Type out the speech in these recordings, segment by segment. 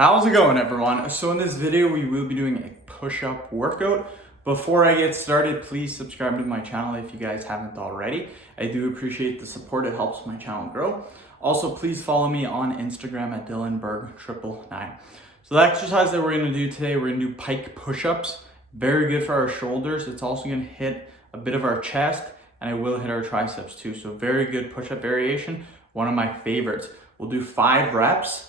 How's it going, everyone? So in this video, we will be doing a push-up workout. Before I get started, please subscribe to my channel if you guys haven't already. I do appreciate the support. It helps my channel grow. Also, please follow me on Instagram at DylanBerg999. So the exercise that we're gonna do today, we're gonna do pike push-ups. Very good for our shoulders. It's also gonna hit a bit of our chest, and it will hit our triceps too. So very good push-up variation, one of my favorites. We'll do 5 reps.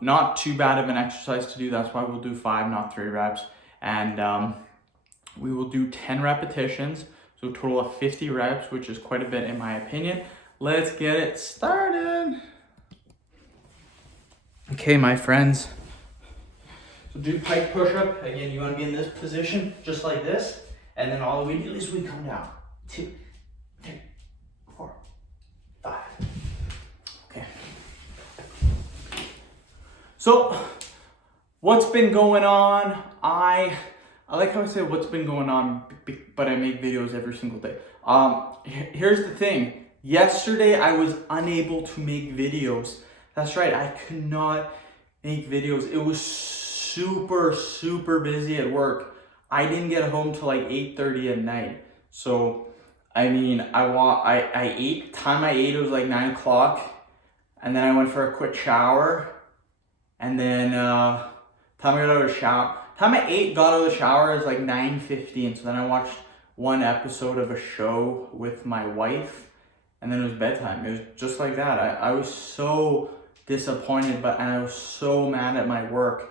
Not too bad of an exercise to do. That's why we'll do 5, not 3 reps. And we will do 10 repetitions. So a total of 50 reps, which is quite a bit in my opinion. Let's get it started. Okay, my friends. So do pike push-up. Again, you want to be in this position, just like this. And then all the way, at least we come down. 2, 3, 4, 5. Okay. So, what's been going on? I like how I say what's been going on, but I make videos every single day. Here's the thing. Yesterday, I was unable to make videos. That's right, I could not make videos. It was super busy at work. I didn't get home till like 8:30 at night. So, I mean, I ate. Time I ate, it was like 9 o'clock. And then I went for a quick shower. And then time I got out of the shower, time I got out of the shower is like 9:15. So then I watched one episode of a show with my wife, and then it was bedtime. It was just like that. I was so disappointed, and I was so mad at my work.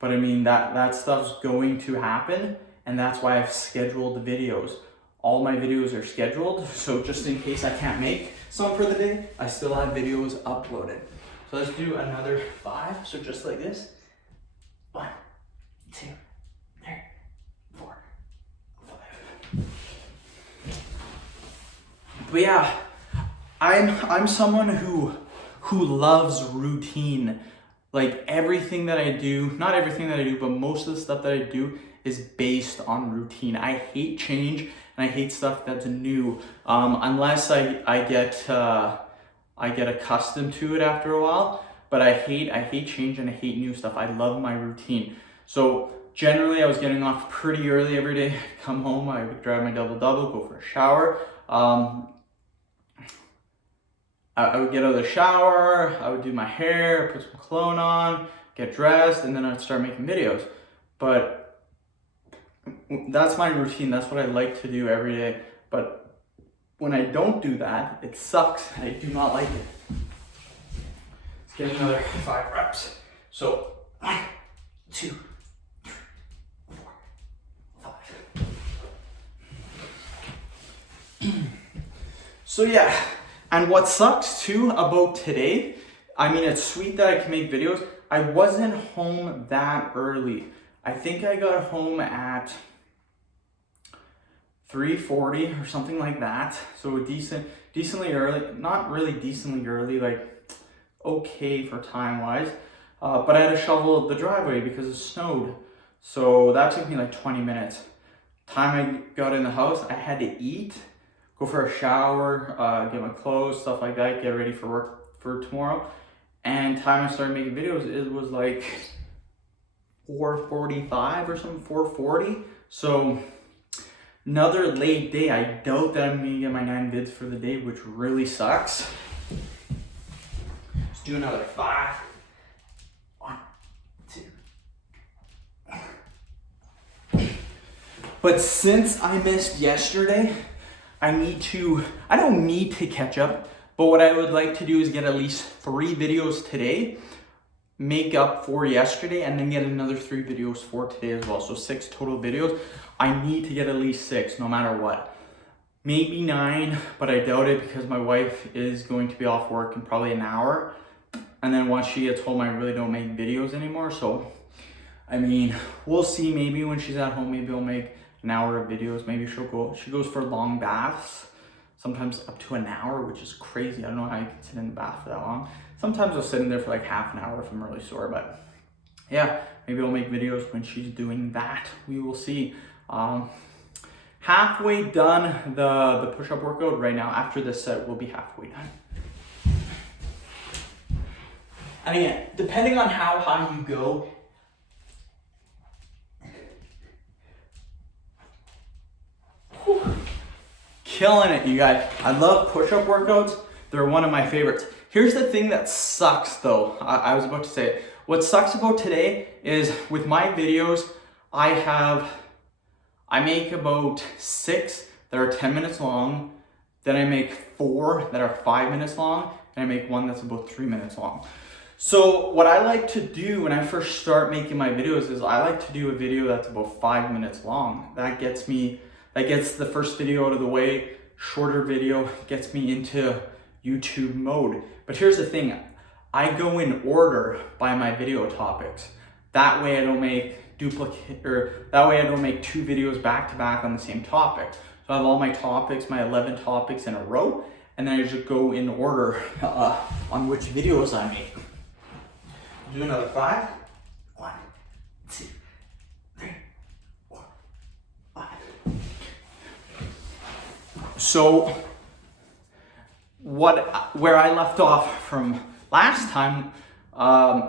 But I mean, that stuff's going to happen, and that's why I've scheduled the videos. All my videos are scheduled, so just in case I can't make some for the day, I still have videos uploaded. So let's do another 5. So just like this. 1, 2, 3, 4, 5. But yeah, I'm someone who loves routine. Like everything that I do, not everything that I do, but most of the stuff that I do is based on routine. I hate change and I hate stuff that's new. Unless I get accustomed to it after a while, but I hate change and I hate new stuff. I love my routine. So generally I was getting off pretty early every day. Come home, I would grab my double-double, go for a shower. I would get out of the shower, I would do my hair, put some cologne on, get dressed, and then I'd start making videos. But that's my routine. That's what I like to do every day. But when I don't do that, it sucks. I do not like it. Let's get another 5 reps. So 1, 2, 3, 4, 5. So yeah, and what sucks too about today, I mean, it's sweet that I can make videos. I wasn't home that early. I think I got home at 3:40 or something like that. So decently early, not really decently early, like okay for time wise. But I had to shovel the driveway because it snowed. So that took me like 20 minutes. Time I got in the house, I had to eat, go for a shower, get my clothes, stuff like that, get ready for work for tomorrow. And time I started making videos, it was like 4:45 or something, 4:40. So another late day. I doubt that I'm gonna get my 9 vids for the day, which really sucks. Let's do another 5. 1, 2. But since I missed yesterday, I don't need to catch up, but what I would like to do is get at least 3 videos today, make up for yesterday, and then get another 3 videos for today as well. So 6 total videos. I need to get at least 6 no matter what. Maybe 9, but I doubt it because my wife is going to be off work in probably an hour. And then once she gets home, I really don't make videos anymore. So, I mean, we'll see. Maybe when she's at home, maybe I'll make an hour of videos. Maybe she goes for long baths, sometimes up to an hour, which is crazy. I don't know how you can sit in the bath for that long. Sometimes I'll sit in there for like half an hour if I'm really sore, but yeah, maybe I'll make videos when she's doing that. We will see. Halfway done the push-up workout right now. After this set, we'll be halfway done. And again, depending on how high you go, killing it, you guys. I love push-up workouts. They're one of my favorites. Here's the thing that sucks though. I was about to say it. What sucks about today is with my videos, I make about 6 that are 10 minutes long. Then I make 4 that are 5 minutes long. And I make 1 that's about 3 minutes long. So what I like to do when I first start making my videos is I like to do a video that's about 5 minutes long. That gets the first video out of the way. Shorter video gets me into YouTube mode. But here's the thing, I go in order by my video topics. That way I don't make that way I don't make 2 videos back to back on the same topic. So I have all my topics, my 11 topics in a row, and then I just go in order on which videos I make. Do another 5. 1, 2, 3, 4, 5. So where I left off from last time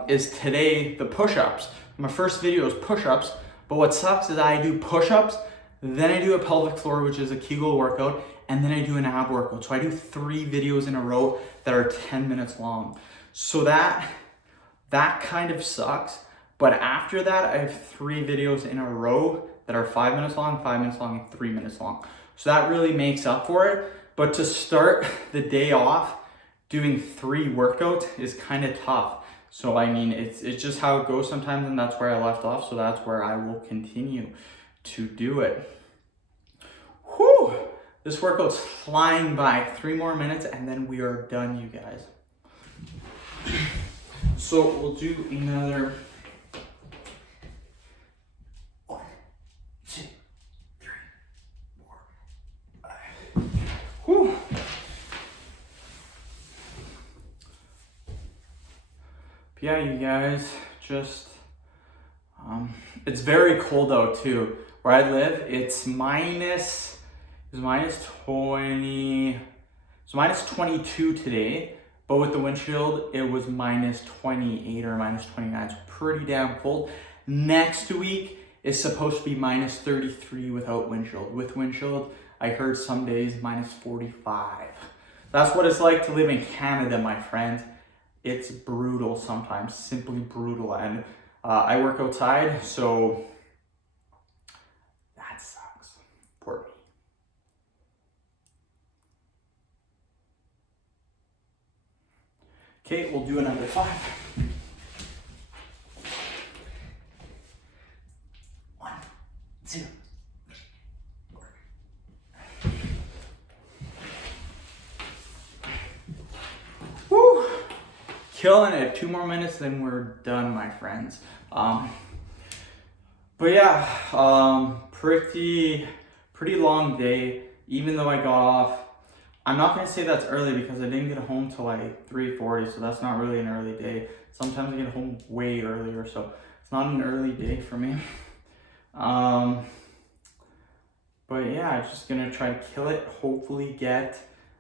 is today the push-ups. My first video is push-ups, but what sucks is I do push-ups, then I do a pelvic floor, which is a Kegel workout, and then I do an ab workout. So I do 3 videos in a row that are 10 minutes long. So that kind of sucks. But after that, I have 3 videos in a row that are 5 minutes long, 5 minutes long, and 3 minutes long. So that really makes up for it. But to start the day off doing 3 workouts is kind of tough. So I mean, it's just how it goes sometimes, and that's where I left off. So that's where I will continue to do it. Whew! This workout's flying by. 3 more minutes and then we are done, you guys. So we'll do another 1, 2, 3, 4, 5. Whew. But yeah, you guys, just it's very cold out too. Where I live, it's minus 22 today. But with the wind chill, it was minus 28 or minus 29. So pretty damn cold. Next week is supposed to be minus 33 without wind chill. With wind chill, I heard some days minus 45. That's what it's like to live in Canada, my friends. It's brutal sometimes, simply brutal. And I work outside, so that sucks for me. Okay, we'll do another 5. 1, 2, 3, 4. Woo! Killing it. 2 more minutes, then we're done, my friends. But yeah, pretty long day. Even though I got off, I'm not gonna say that's early because I didn't get home till like 3:40, so that's not really an early day. Sometimes I get home way earlier, so it's not an early day for me. But yeah, I'm just gonna try to kill it. Hopefully get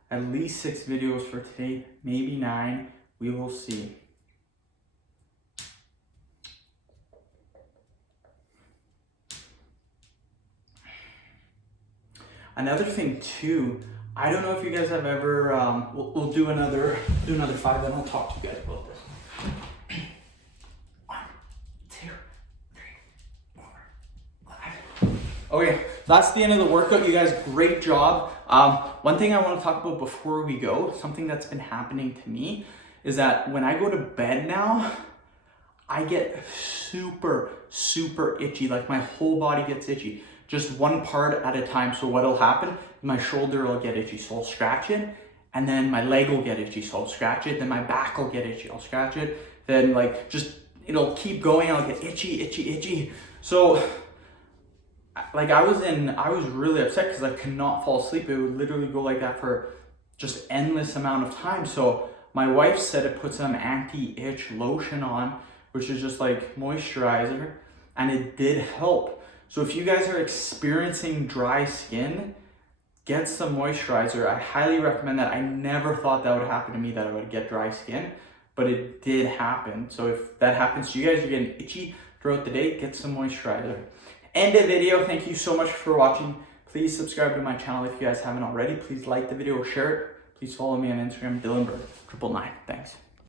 at least 6 videos for today, maybe 9. We will see. Another thing too, I don't know if you guys have ever, we'll do another 5, then I'll talk to you guys about this. 1, 2, 3, 4, 5. Okay, so that's the end of the workout, you guys. Great job. One thing I want to talk about before we go, something that's been happening to me, is that when I go to bed now, I get super itchy. Like my whole body gets itchy. Just one part at a time. So what'll happen, my shoulder will get itchy, so I'll scratch it. And then my leg will get itchy, so I'll scratch it. Then my back will get itchy, I'll scratch it. Then like just, it'll keep going, I'll get itchy. So like I was really upset because I could not fall asleep. It would literally go like that for just endless amount of time. So my wife said to put some anti-itch lotion on, which is just like moisturizer, and it did help. So if you guys are experiencing dry skin, get some moisturizer. I highly recommend that. I never thought that would happen to me, that I would get dry skin, but it did happen. So if that happens to you guys, you're getting itchy throughout the day, get some moisturizer. End the video. Thank you so much for watching. Please subscribe to my channel if you guys haven't already. Please like the video, share it. Please follow me on Instagram, DylanBird999. Thanks.